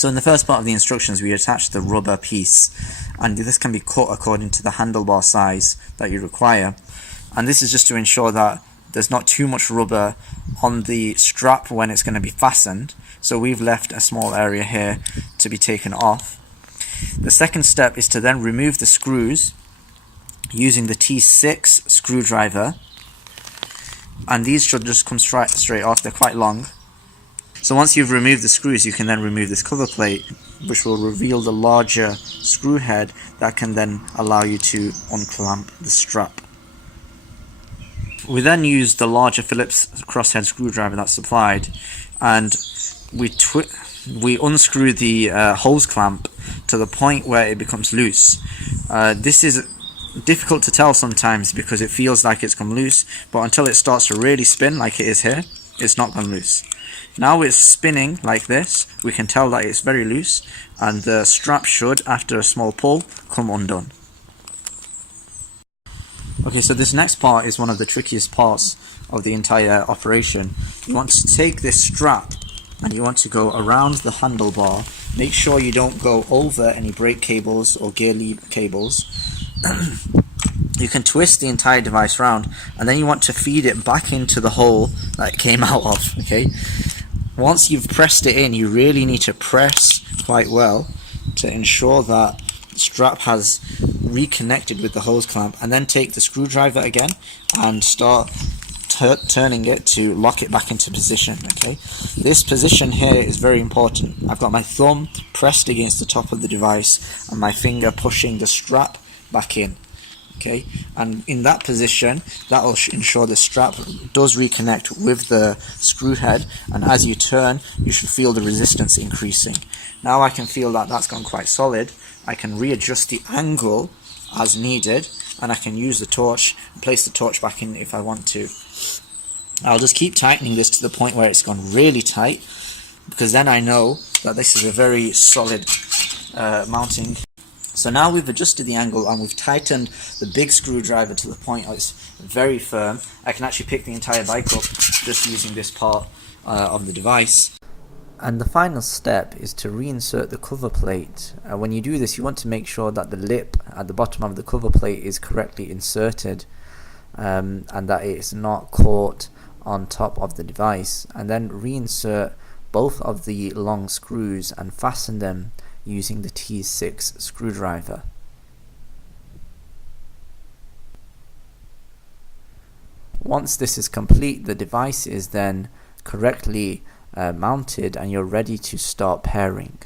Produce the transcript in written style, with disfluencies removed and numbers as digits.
So in the first part of the instructions, we attach the rubber piece, and this can be cut according to the handlebar size that you require. And this is just to ensure that there's not too much rubber on the strap when it's going to be fastened. So we've left a small area here to be taken off. The second step is to then remove the screws using the T6 screwdriver, and these should just come straight off. They're quite long. So once you've removed the screws, you can then remove this cover plate, which will reveal the larger screw head that can then allow you to unclamp the strap. We then use the larger Phillips crosshead screwdriver that's supplied, and we unscrew the hose clamp to the point where it becomes loose. This is difficult to tell sometimes because it feels like it's come loose, but until it starts to really spin like it is here, it's not gone loose. Now it's spinning like this, we can tell that it's very loose, and the strap should, after a small pull, come undone. Okay, so this next part is one of the trickiest parts of the entire operation. You want to take this strap and you want to go around the handlebar. Make sure you don't go over any brake cables or gear lever cables. You can twist the entire device round, and then you want to feed it back into the hole that it came out of. Okay, once you've pressed it in, you really need to press quite well to ensure that the strap has reconnected with the hose clamp, and then take the screwdriver again and start turning it to lock it back into position. Okay, this position here is very important. I've got my thumb pressed against the top of the device and my finger pushing the strap back in. Okay, and in that position, that will ensure the strap does reconnect with the screw head, and as you turn, you should feel the resistance increasing. Now I can feel that that's gone quite solid. I can readjust the angle as needed, and I can use the torch and place the torch back in if I want to. I'll just keep tightening this to the point where it's gone really tight, because then I know that this is a very solid mounting. So now we've adjusted the angle and we've tightened the big screwdriver to the point where it's very firm. I can actually pick the entire bike up just using this part of the device. And the final step is to reinsert the cover plate. When you do this, you want to make sure that the lip at the bottom of the cover plate is correctly inserted, and that it's not caught on top of the device. And then reinsert both of the long screws and fasten them using the T6 screwdriver. Once this is complete, the device is then correctly mounted and you're ready to start pairing.